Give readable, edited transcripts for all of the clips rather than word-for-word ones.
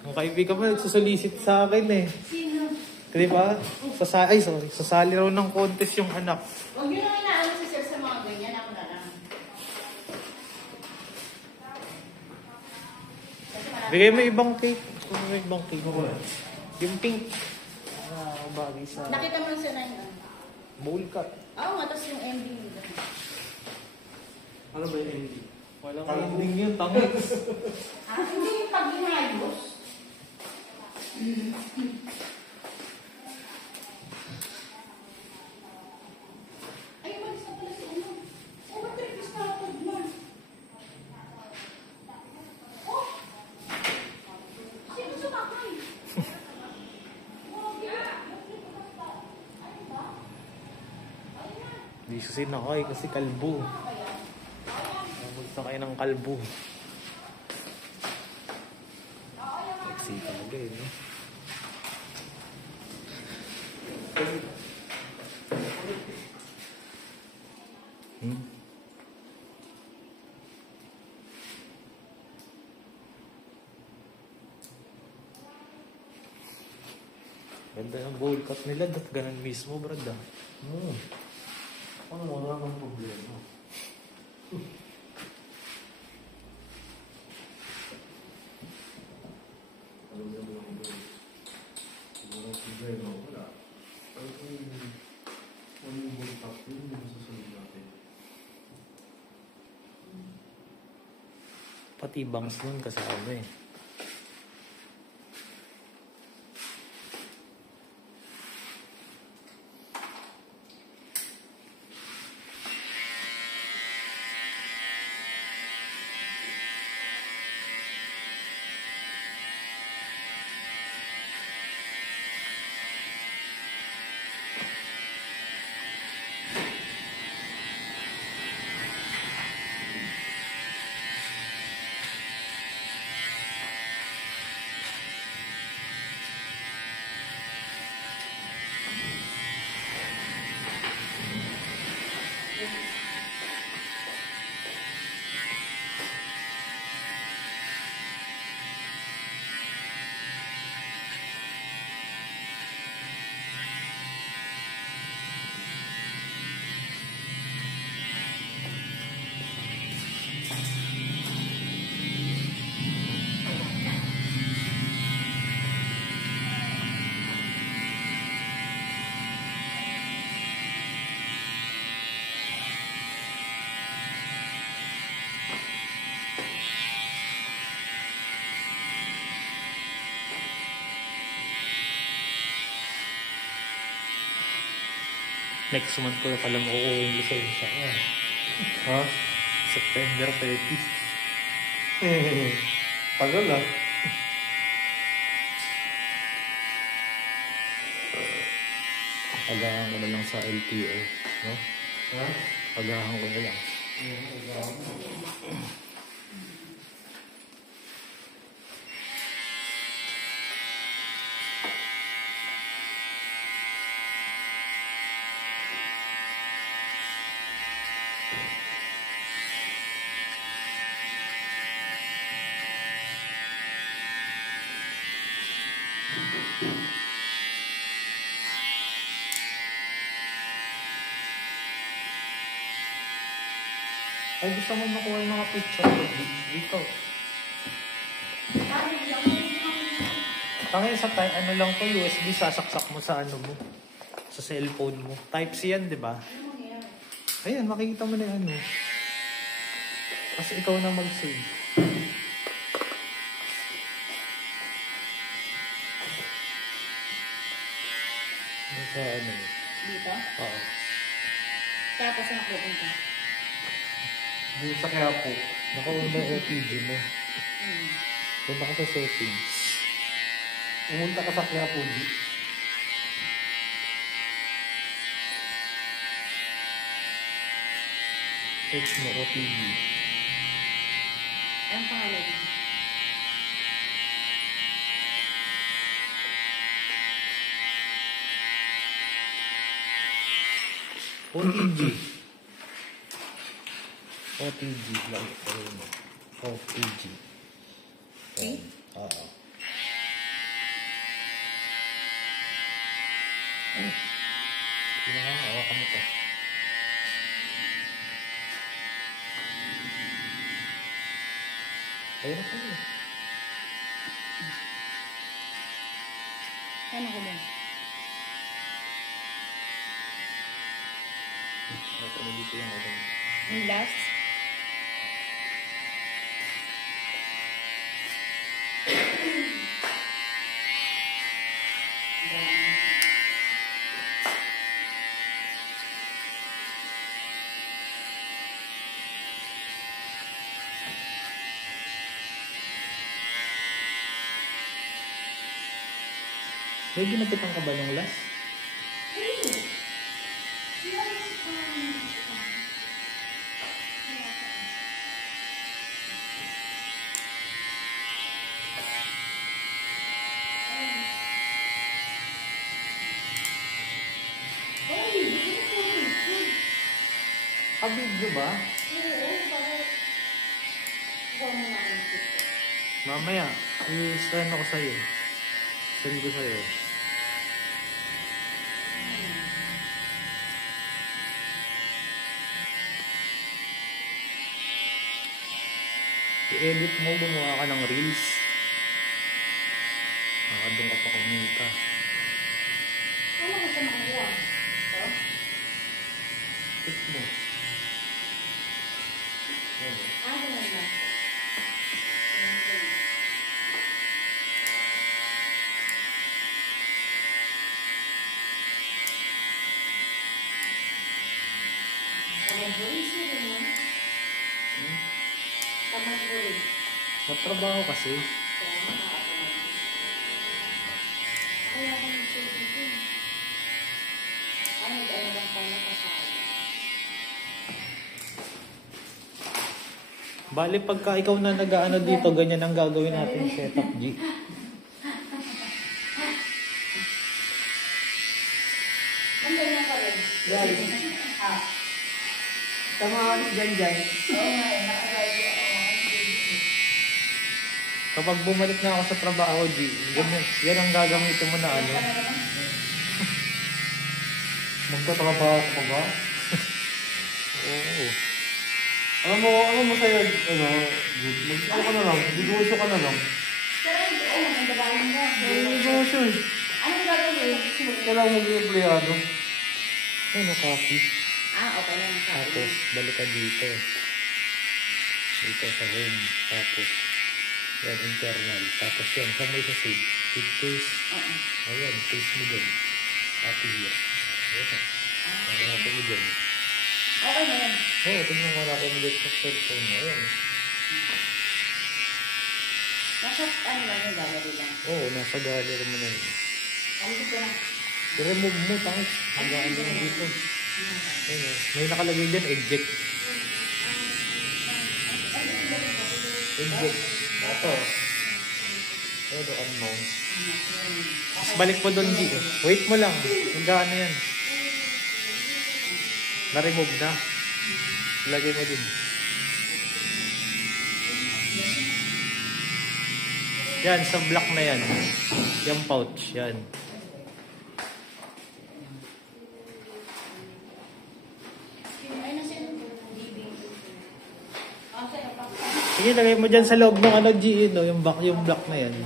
Ang kaibigan mo nagsusolicit sa akin eh. Sino? Di ba? Sasali raw ng contest yung anak. Huwag yun ang inaano si Sir sa mga ganyan. Ako na lang. Bigay mo ibang cake. Bigay mo ibang cake. Yung pink. Bagay sa... Nakita mo lang na yun. Bowl cut. Oo nga, tapos yung ending nila. Ano ba yung ending? Walang ending yun, tangit. Hindi yung pag-inayos. Ay, malis na pala si ano. Oh, matripis ka ako man. Oh! Sino sumakay? Hindi siya sinakay kasi kalbo. Magsakay ng kalbo. Sexy talaga eh. No? Ganda ng bowl cut nila. Ganun mismo, brad ah. Ano wala nang problema? Ano ba yung problema? Wala. Ano yung bultak yun yung susunod natin? Pati bangs nun kasama eh. Next month ko na pala makukuha yung lisensya. Ha? September 30. Tagal ah. Agahan ko na lang sa LTO. No? Ha? Agahan ko na lang. Ay, gusto mo makuha yung mga picture ko dito. Tangin sa ano lang to, USB, sasaksak mo sa ano mo. Sa cellphone mo. Type-C yan, di ba? Ayan, makikita mo na yung ano. Kasi ikaw na mag-save. Sa ano. Dito? Oo. Tapos na pupunta. Dito sa Quiapo. Naka-on na OTG mo. Punta ka sa settings. Pumunta ka sa Quiapo. Search mo OTG. Anong pangalan? OTG. OTG lang. OTG. See? Oo. Hindi na nga, hawakan mo to. Ayun na kayo. Ano ko din? Ano dito yung ano? Yung last? May ginapitan ka ba ng last? Kabidyo ba? Mamaya, i-scan ako sa'yo. Send ko sa'yo. I-edit mo, gumawa ka ng reels. Doon ka pa kumita. Ano ko sa mga buwan? Ito? Tip mo. Ano? Ganun ba? Sa trabaho kasi. Bali, pagka ikaw na nag-ano dito, ganyan ang gagawin natin setup, G. Tama ka dyan. Kapag bumalik na ako sa trabaho, G, ganyan, yan ang gagamitin mo na ano. Magtatrabaho ko pa ba? Oo. Alam mo sa'yo, mag-ano ka na lang, negosyo ka na lang. Pero hindi, maganda ba yun ba? Negosyo eh. Anong gagawin? Kailangan mag-empleyado. Ano, copy. Okay na yung Tapos, balik ka dito. Dito sa home. Tapos, yan, internal. Tapos yan, saan mo isa-save? Hit paste. Ayan, paste mo dyan. Copy here. Ayan. Hanapin mo dyan. Okay na yan. Oo, tignan mo hanapin mo dyan sa cellphone mo. Ayan. Nasa ano lang yung gallery lang. Oo, nasa gallery mo na yun. Ano ko na? I-remove mo, tangis. Hanggang lang dito. Ayan, may nakalagay dyan, eject. Eject. Ito. Ito, unknown. Tapos balik mo doon, G. Wait mo lang. Magkano yan? Na-remove na. Lagay mo din. Yan, sa block na yan. Yung pouch, yan. Ay, nasa yung Sige, lagay mo dyan sa loob ng ano, G, no? Yung block na yan.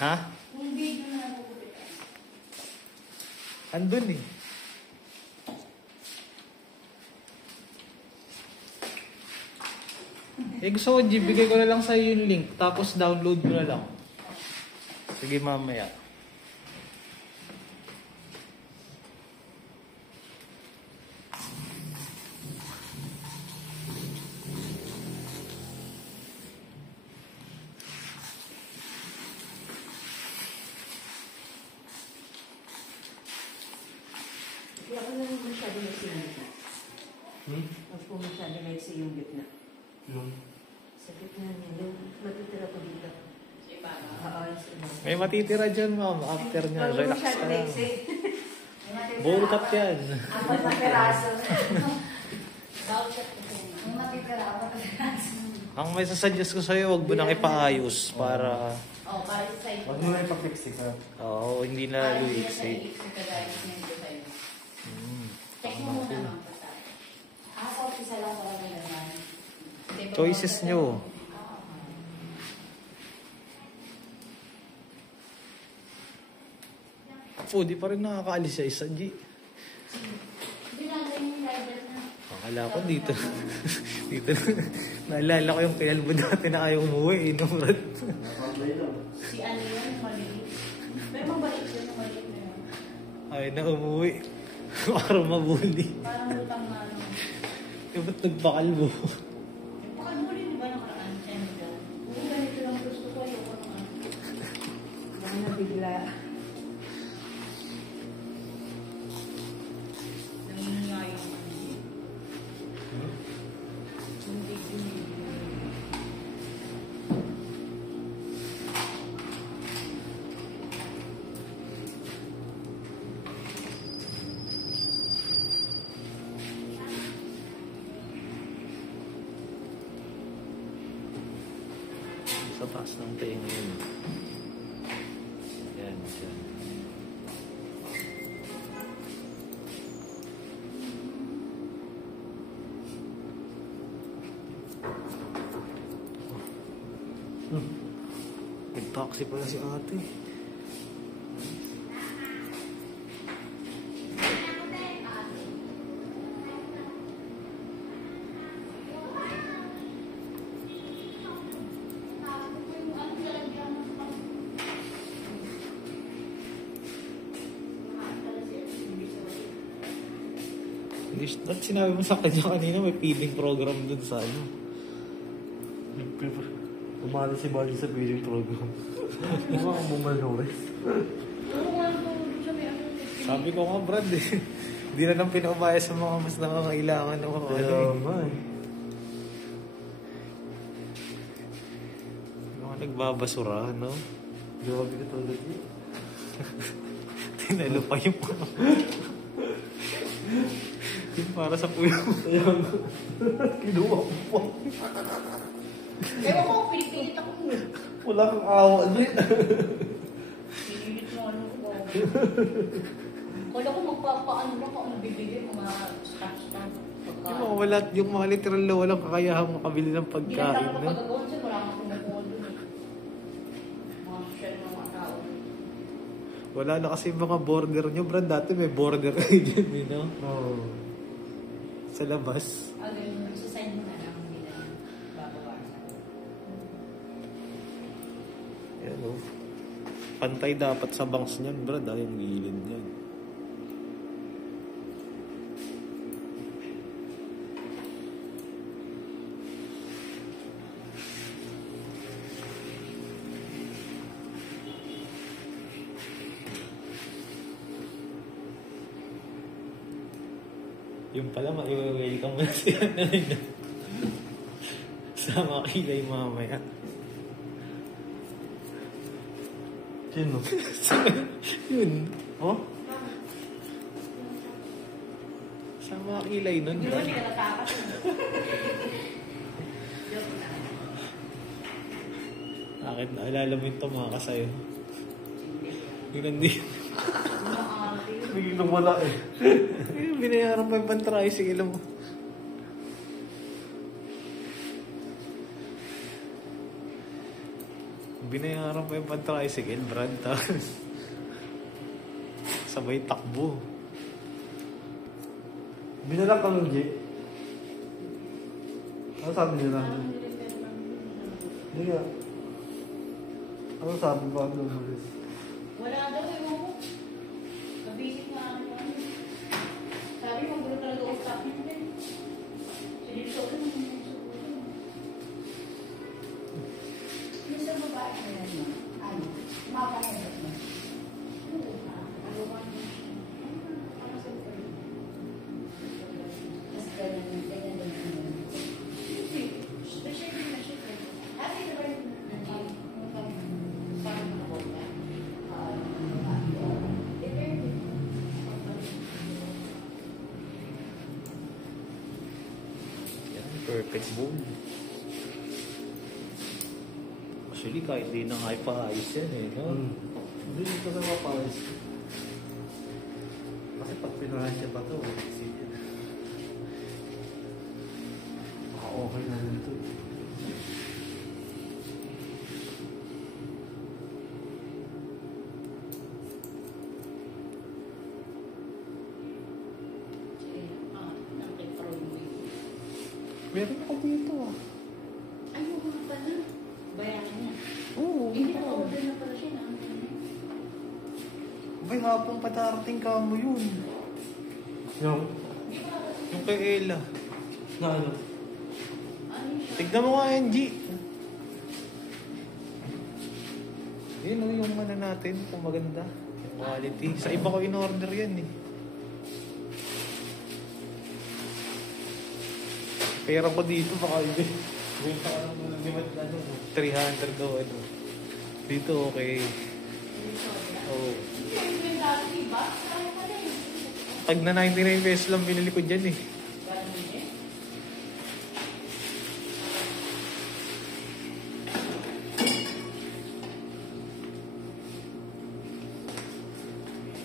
Ha? Andun eh. Gusto ko, G, bigay ko na lang sa'yo yung link. Tapos download mo na lang. Sige, mamaya. Hindi ako na masyado maiksi yung gitna. Huwag po masyado maiksi yung gitna. Yung Sa gitna niya, yung matitira ko dito. Oo, yes. May matitira dyan, ma'am. After nyo, relax ka lang. Bowl cut yan. Apat na peraso. Ang matitira, apat na peraso. Ang may sasuggest ko sa'yo, huwag mo nang ipaayos para... Oh, para sa side. Huwag mo na ipapixik ha. Oo, hindi na luiksik. Check mo muna mga pata. Ako, isa lang talaga naman. Choices nyo. Po, di pa rin nakakaalis sa isa, G. Hindi na yung driver na. Akala ko dito. Dito. Naalala ko yung kinalbo dati na ayaw umuwi, no, Brad? Nakaplay lang. Si ano yun, maliit. Pero mabalik yun, maliit na yun. Ayaw na umuwi. Para mabuli. Parang lutang na ano. Eh, ba't nagpakalbo? Pakalmuli, di ba nakaraan? Kung ganito lang gusto ko, ayoko ng ano. Baka nabigla. Nangingiya yung hindi Sa taas ng tenga yun. Yan, yan. Nag-taxi pala si ate. Ba't sinabi mo sa kanya kanina may feeding program dun sa ano? Umalo si Bali sa feeding program. Mukha kang bumalo eh. Oo nga, siya may ano. Sabi ko nga, Brad eh. Hindi na lang pinakabaya sa mga mas nakakailangan ng mga ano Kaya eh. nga eh. Mga nagbabasura, no? Grabe ka talaga eh. Tinalo pa yung yung para sa puyo. Kaya nga. Kinuha ko pa. Ewan ko, pinipilit ako. Wala kang awa din. Pinipilit mo ano ko. Kala ko magpapaano lang kung ano bibili, mga scotch-scotch. Yung mga literal na walang kakayahan makabili ng Hindi lang pagkain. talaga No? pagkagawan siya, wala kang kumukuha dun eh. Mga social ng mga tao. Wala na kasi yung mga border nyo, Brad. Dati may border kayo dyan, you know? Oo. Sa labas. Again, isa-sign mo na lang, hindi na babawasan. Yan, oh. Pantay dapat sa banks niyan, Brad. Yung gilid niyan. Yung pala, ma-welcome mo na siya na rin. Sama kilay mamaya. Sino? Yun. Oh? Sama kilay nun, Hindi mo Brad. hindi ka natakas. Joke na. Bakit naalala mo yung tumaka sa'yo? Yung nandito. Biglang wala eh. Binayaran pa yung pan-tricycle mo. Binayaran pa yung pan-tricycle, Brad. Tapos sabay takbo. Binalang ka ng G. Ano sabi nila? Hindi nga. Ano sabi ba? Ano umalis? Wala daw, ewan ko. Nabisit nga ano. Sabi mo, gulo talaga usapin mo din. Sinipso ko naman yung sukulo. Yung sa babae na yan, no? Ano? Mapakaibat mo. Oo, ano ba? Ano sa ulo? Tapos ganyan din ano. Hindi. Special din na siya. Happy na ba yun? Perfect bowl. Actually, kahit di na nga ipaayos yan eh. No? Hindi ito na mapawis. Kasi pag pinahasya pa ito, sige. Okay na nito. Meron ako dito ah. Ay, yung mga pala. Bayaran niya. Oo. Hindi na-order na pala siya na. May hapon pa darating ka mo yun. Yung? Yung kay Ella. Na ano? Ano siya? Tignan mo nga yan, G. Yun o, yung ano natin, kung maganda. Yung quality. Sa iba ko in-order yan eh. Pera ko dito, baka hindi. Yung pa ka ng limit na ano, 300 daw ano. Dito okay. Oo. Hindi, yung dati, diba? Kaya pala eh. Tag na 99 pesos lang binili ko dyan eh. Ganun eh.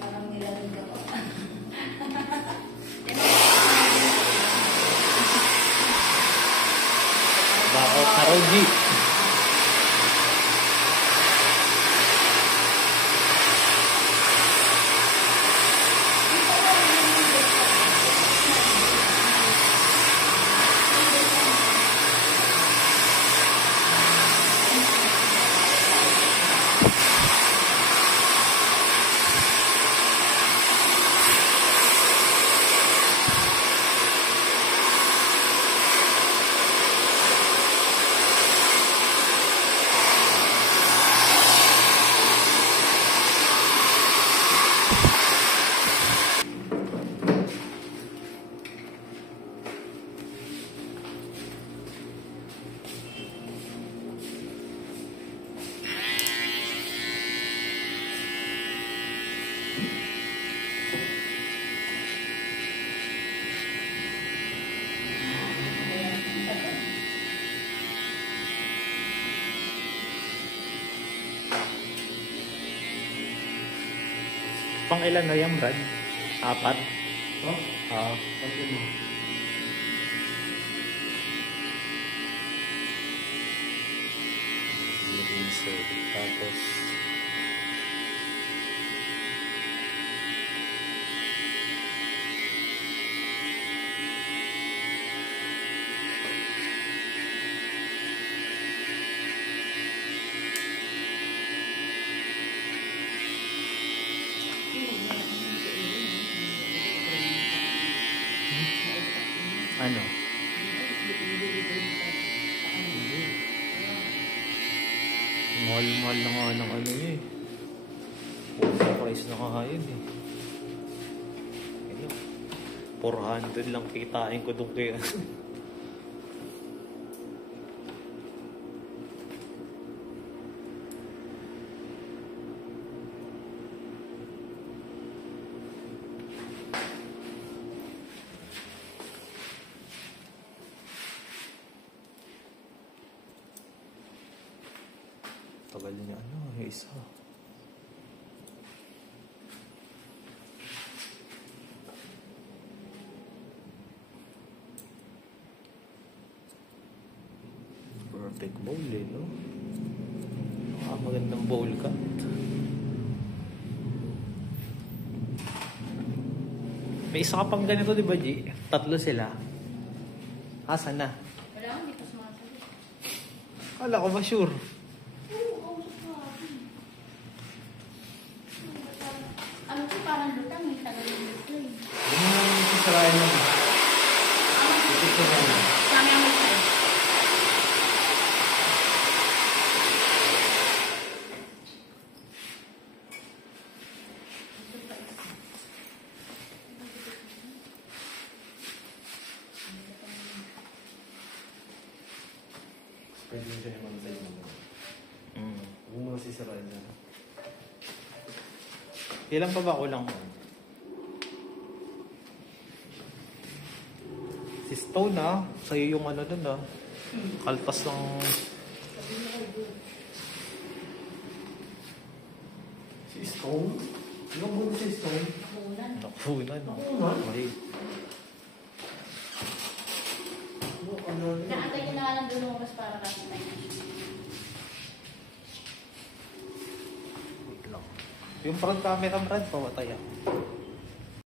Parang nilalag ako. Bakit na raw, G? Pang ilan na yan, Brad? 4? Ha? Oo. Pati mo. Tapos... Ano? Mahal-mahal na nga ng ano yun eh. Overprice na nga yun eh. Ayun. 400 lang kitain ko doon kaya. Tagal niya ano, yung isa. Perfect bowl eh, no? Magandang bowl cut. May isa ka pang ganito, di ba, G? 3 sila. Asan na? Wala akong hindi pa sumasabi. Kala ko ba sure? Ano ko parang lutang, may tagal yung luto eh. Ano na yung sisirain mo? Kami ang may side. Pwede mo siya naman sa'yo mo. Huwag mo sisirain na. Ilan pa ba kulang? Si Stone ah. Sa'yo yung ano dun ah. Kaltas ng... Sabi mo kayo doon. Si Stone? Yung muna si Stone? Nakunan. Nakunan. Nakunan? Okay. Ano? Inaantay niya na nga lang doon lumabas para kasi may Wait lang. Yung front camera, Brad, pamatay ah.